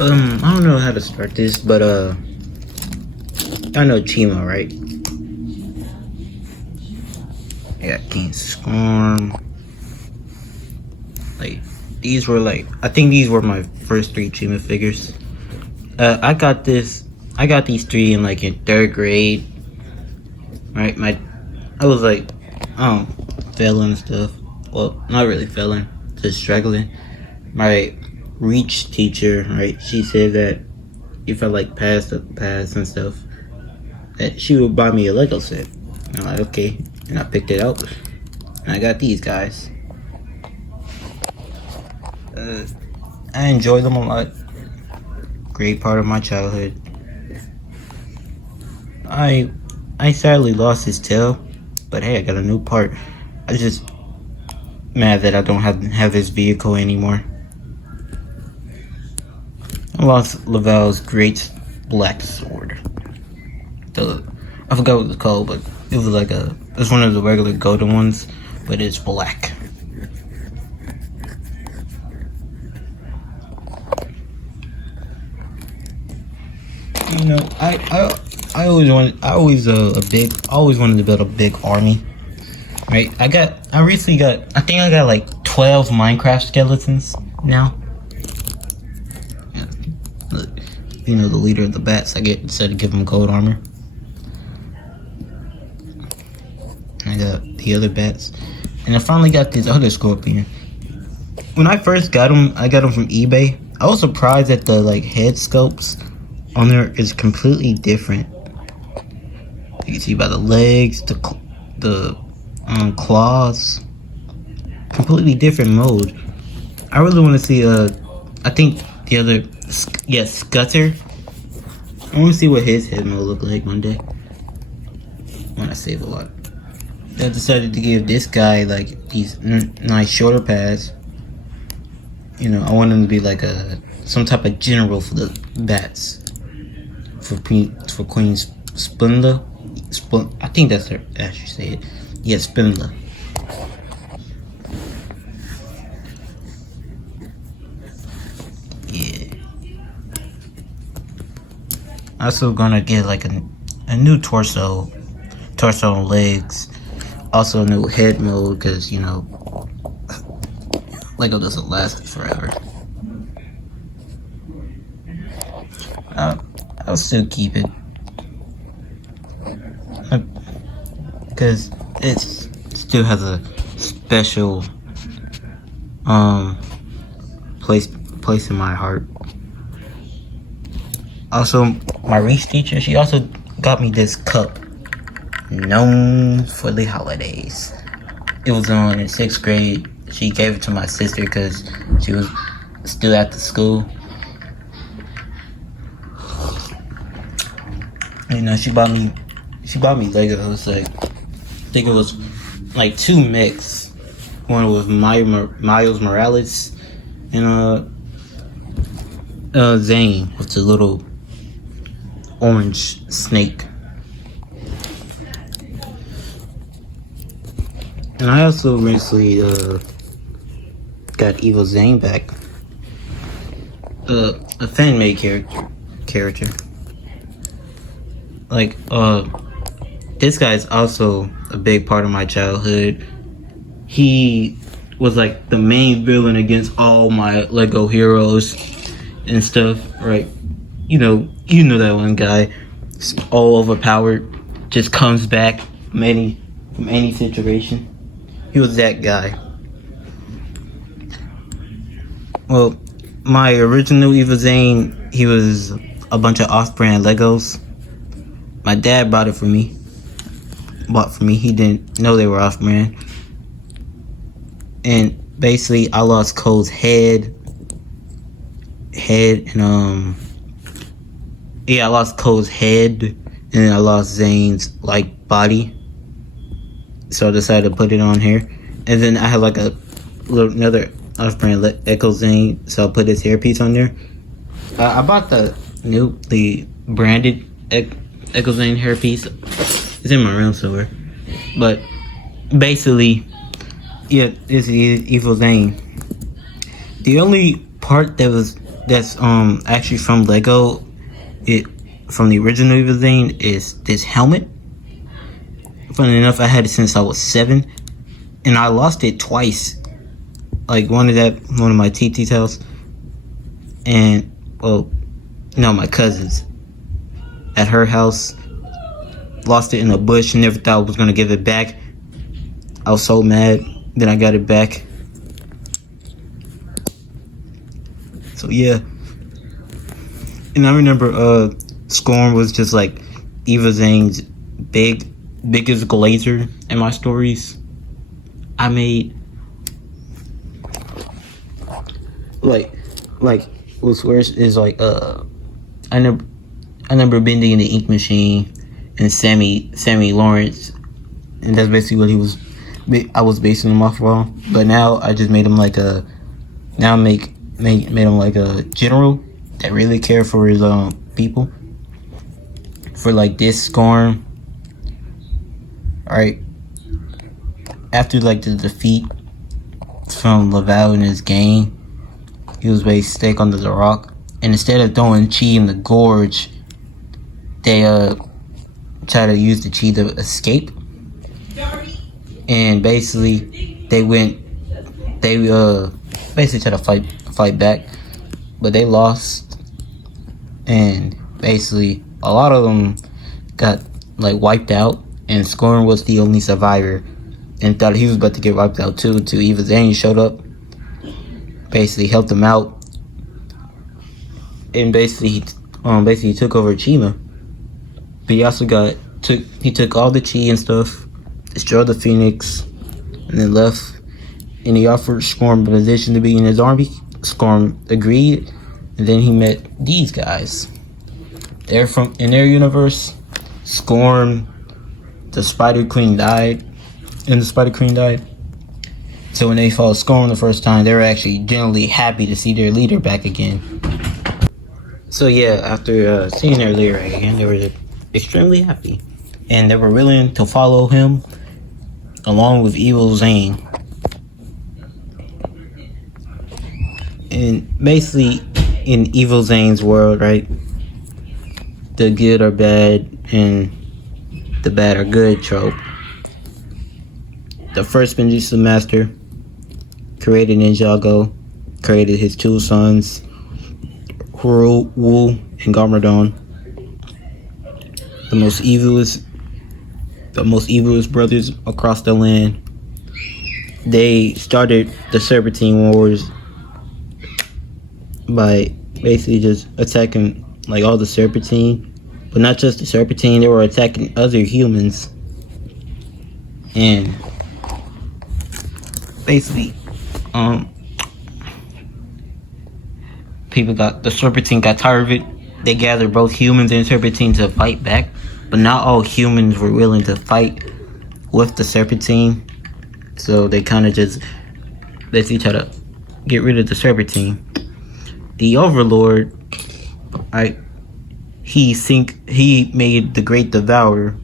I don't know how to start this, but I know Chima, right? Yeah, King Storm. Like these were I think these were my first 3 Chima figures. I got these 3 in third grade. Right, I was failing and stuff. Well, not really failing, just struggling. My reach teacher, right, she said that if I passed the pass and stuff, that she would buy me a Lego set. And I'm like, okay, and I picked it up, and I got these guys. I enjoy them a lot. Great part of my childhood. I sadly lost his tail, but hey, I got a new part. I just mad that I don't have his vehicle anymore. I lost Lavelle's great black sword. I forgot what it's called, but it was it's one of the regular golden ones, but it's black. You know, I always wanted to build a big army. Right? I recently got, I think I got like 12 Minecraft skeletons now. Yeah. Look, you know, the leader of the bats, I decided to give him gold armor. I got the other bats, and I finally got this other scorpion. When I first got him, I got him from eBay. I was surprised that the head sculpts on there is completely different. You can see by the legs, the claws, completely different mode. I really want to see I think the other, Scutter. I want to see what his head mode look like one day when I save a lot. I decided to give this guy these nice shoulder pads. You know, I want him to be some type of general for the bats. For Queen Spindler. I think that's her, as you say it. Yeah, Spindler. Yeah. Also gonna get a new torso and legs. Also a new head mode, because you know, Lego doesn't last forever. I'll still keep it, because it still has a special place in my heart. Also, my Reese teacher, she also got me this cup, known for the holidays. It was on in 6th grade. She gave it to my sister because she was still at the school. You know, she bought me Legos. I think it was 2 mix. One was Miles Morales and Zane with the little orange snake. And I also recently got Evil Zane back. A fan-made character. This guy is also a big part of my childhood. He was the main villain against all my Lego heroes and stuff, right? You know that one guy, all overpowered, just comes back from any situation. He was that guy. Well, my original Evil Zane, he was a bunch of off-brand Legos. My dad bought for me. He didn't know they were off-brand. And basically, I lost Cole's head, and I lost Cole's head, and then I lost Zane's body. So I decided to put it on here. And then I had another off-brand Echo Zane, so I put his hairpiece on there. I bought the branded Echo Zane hairpiece. It's in my room somewhere. But basically, yeah, this is Evil Zane. The only part that was that's actually from Lego. It from the original Evil Zane is this helmet. Funny enough, I had it since I was 7, and I lost it twice. Like one of my TT's house, and well, no, my cousin's at her house. Lost it in a bush. Never thought I was gonna give it back. I was so mad. Then I got it back. So yeah. And I remember Scorn was just like Eva Zane's biggest glazer in my stories. I made like what's worse is like I remember bending in the ink machine and Sammy Lawrence, and that's basically what I was basing him off of. But now I just made him like made him like a general that really cared for his people. For like this Scorn, alright, after like the defeat from Laval in his game, he was based stake under the rock, and instead of throwing chi in the gorge, they try to use the chi to escape. And basically they basically try to fight back, but they lost, and basically a lot of them got like wiped out, and Scorn was the only survivor and thought he was about to get wiped out too until Eva Zane showed up, basically helped him out, and basically took over Chima. But he also took all the chi and stuff, destroyed the Phoenix, and then left. And he offered Scorn a position to be in his army. Scorn agreed, and then he met these guys. They're from in their universe. Scorn, the Spider Queen died, and the Spider Queen died. So when they fought Scorn the first time, they were actually genuinely happy to see their leader back again. So yeah, after seeing their leader again, they were extremely happy, and they were willing to follow him along with Evil Zane. And basically, in Evil Zane's world, right, the good are bad and the bad are good trope. The first Ninjutsu Master created Ninjago, created his 2 sons, Wu and Garmadon. The most evilest brothers across the land. They started the Serpentine Wars by basically just attacking like all the Serpentine, but not just the Serpentine. They were attacking other humans, and basically, the Serpentine got tired of it. They gathered both humans and Serpentine to fight back, but not all humans were willing to fight with the Serpentine, so they kind of just basically try to get rid of the Serpentine. The Overlord, he made the Great Devourer,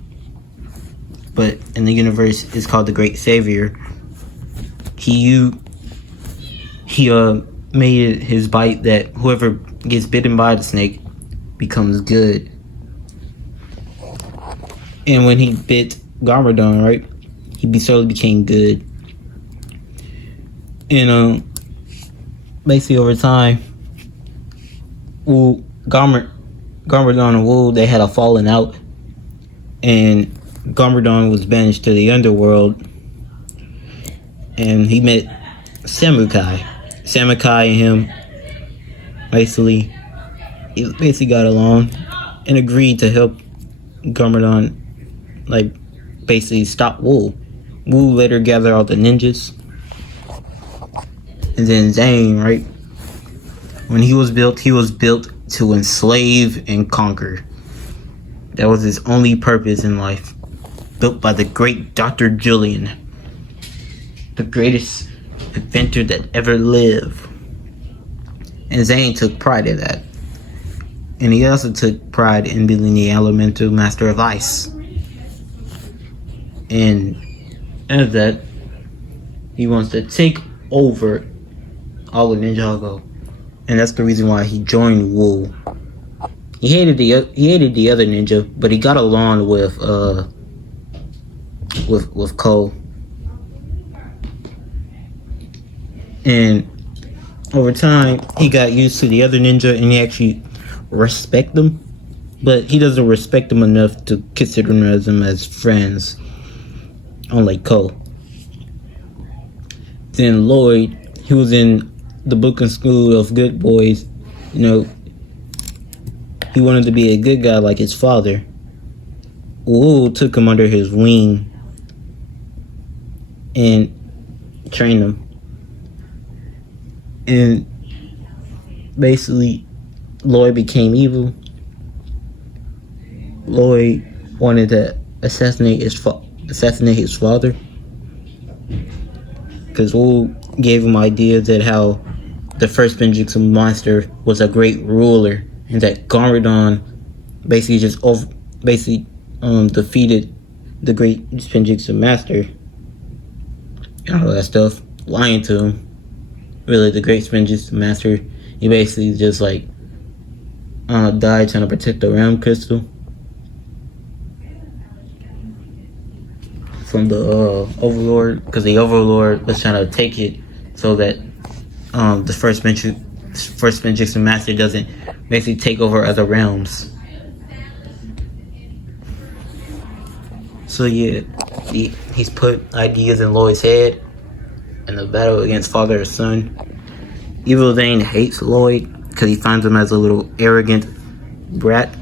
but in the universe it's called the Great Savior. He made it his bite that whoever gets bitten by the snake becomes good. And when he bit Garmadon, right, he slowly became good. And basically over time, Garmadon and Wu, they had a falling out, and Garmadon was banished to the underworld, and he met Samukai. Samukai and him basically got along and agreed to help Garmadon, like, basically stop Wu. Wu later gathered all the ninjas. And then Zane, right? When he was built to enslave and conquer. That was his only purpose in life. Built by the great Dr. Julian, the greatest inventor that ever lived. And Zane took pride in that. And he also took pride in being the elemental master of ice. And as that, he wants to take over all of Ninjago and that's the reason why he joined Wu. He hated the other ninja, but he got along with Cole. And over time, he got used to the other ninja, and he actually respect them. But he doesn't respect them enough to consider them as friends, unlike Cole. Then Lloyd, he was in the Brooklyn School of Good Boys. You know, he wanted to be a good guy like his father. Wu took him under his wing and trained him. And basically, Lloyd became evil. Lloyd wanted to assassinate his father, because Wu gave him ideas that how the first Spinjitzu master was a great ruler, and that Garmadon basically defeated the great Spinjitzu master and all that stuff, lying to him. Really, the great Spinjitzu master, he basically just like died trying to protect the realm crystal from the overlord, because the overlord was trying to take it so that the first Spinjitzu master doesn't basically take over other realms. So yeah, he's put ideas in Lloyd's head in the battle against father and son. Evil Zane hates Lloyd because he finds him as a little arrogant brat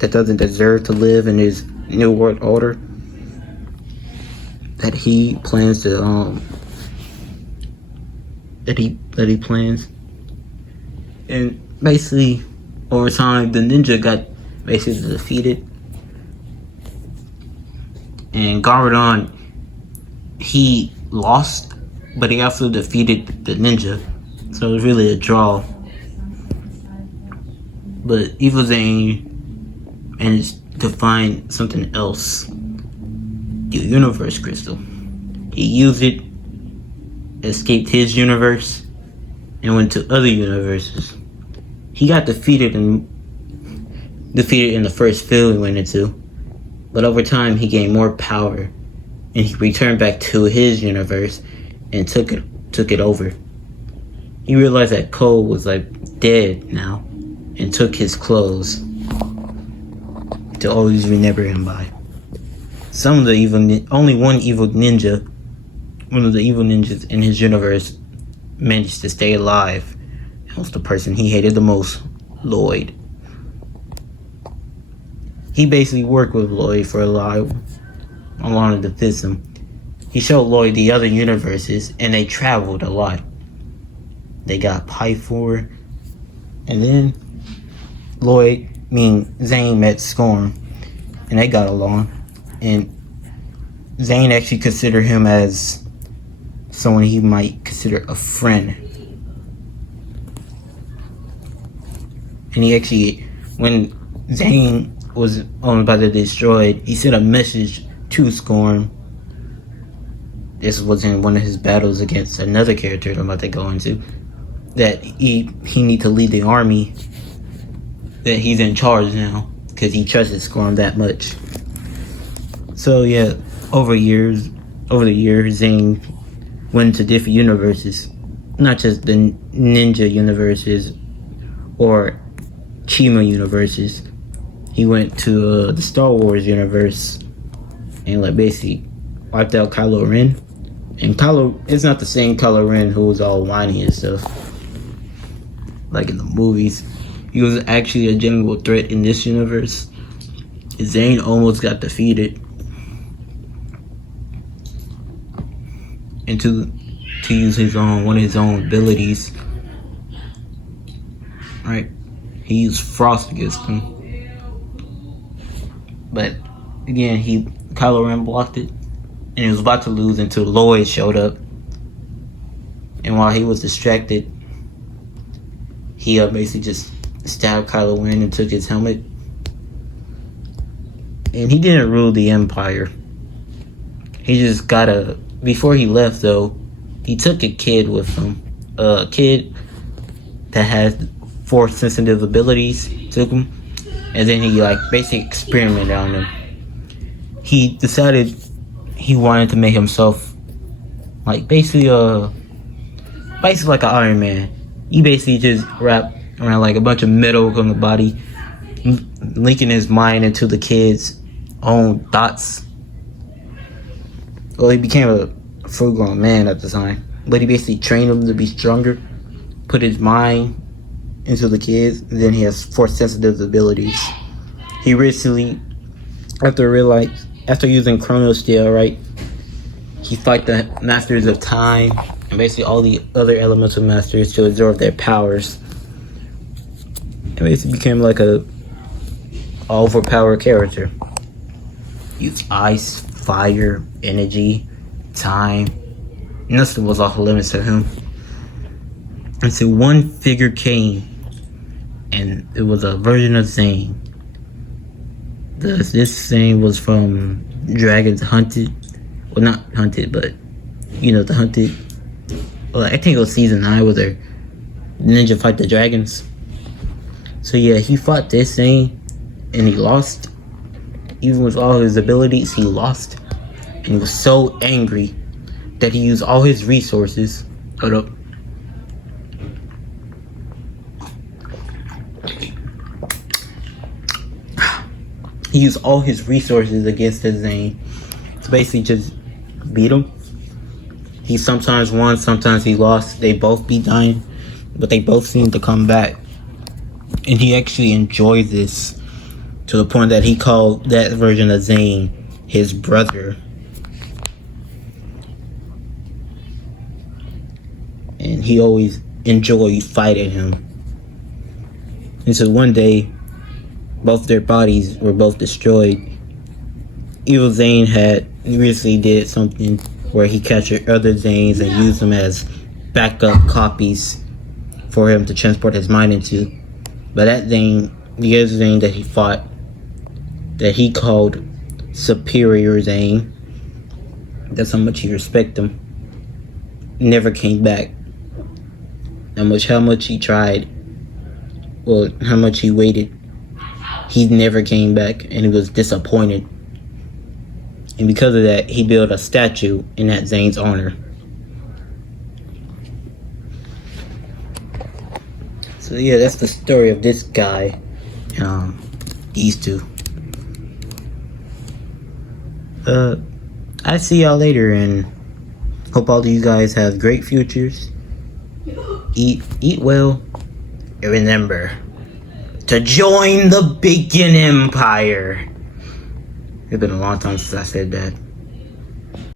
that doesn't deserve to live in his new world order that he plans to that he plans. And basically over time the ninja got basically defeated, and Garmadon, he lost, but he also defeated the ninja, so it was really a draw. But Evil Zane managed to find something else, the universe crystal. He used it, escaped his universe, and went to other universes. He got defeated in the first field he went into, but over time he gained more power, and he returned back to his universe and took it over. He realized that Cole was like dead now, and took his clothes to always remember him by. Only one of the evil ninjas in his universe managed to stay alive. That was the person he hated the most, Lloyd. He basically worked with Lloyd for a while, along to defeat him. He showed Lloyd the other universes, and they traveled a lot. They got Pythor, and then Zane met Storm, and they got along. And Zane actually considered him as someone he might consider a friend. And he actually, when Zane was about to destroy, he sent a message to Storm. This was in one of his battles against another character I'm about to go into, that he need to lead the army, that he's in charge now, because he trusted Storm that much. So yeah, over the years, Zane went to different universes, not just the ninja universes or Chima universes. He went to the Star Wars universe and like basically wiped out Kylo Ren. And Kylo, it's not the same Kylo Ren who was all whiny and stuff like in the movies. He was actually a genuine threat in this universe. Zane almost got defeated. And to use one of his own abilities, right? He used Frost against him, but again, Kylo Ren blocked it, and he was about to lose until Lloyd showed up. And while he was distracted, he basically just stabbed Kylo Ren and took his helmet. And he didn't rule the Empire. He just before he left though, he took a kid with him. A kid that force sensitive abilities to him, and then he like basically experimented on them. He decided he wanted to make himself like basically like an Iron Man. He basically just wrapped around like a bunch of metal on the body, linking his mind into the kid's own thoughts. Well, he became a full-grown man at the time, but he basically trained him to be stronger, put his mind into the kids, and then he has force-sensitive abilities. He recently, after using Chrono Steel, right, he fight the Masters of Time and basically all the other elemental masters to absorb their powers. And basically became like a overpowered character. Use ice, fire, energy, time. Nothing was off limits to him. And so one figure came, and it was a version of Zane. This Zane was from Dragons Hunted. Well, not Hunted, but you know, the Hunted. Well, I think it was season 9 where the ninja fight the dragons. So yeah, he fought this Zane, and he lost. Even with all his abilities, he lost. And he was so angry that he used all his resources. Hold up. He used all his resources against the Zane to basically just beat him. He sometimes won, sometimes he lost. They both be dying, but they both seem to come back. And he actually enjoyed this to the point that he called that version of Zane his brother. And he always enjoyed fighting him. And so one day, both their bodies were both destroyed. Evil Zane had recently did something where he captured other Zanes and used them as backup copies for him to transport his mind into. But that Zane, the other Zane that he fought, that he called Superior Zane, that's how much he respected him, never came back. How much he tried, well, how much he waited, he never came back, and he was disappointed. And because of that, he built a statue in that Zane's honor. So yeah, that's the story of this guy. These two. I see y'all later, and hope all of you guys have great futures. Eat well, and remember to join the Bacon Empire. It's been a long time since I said that.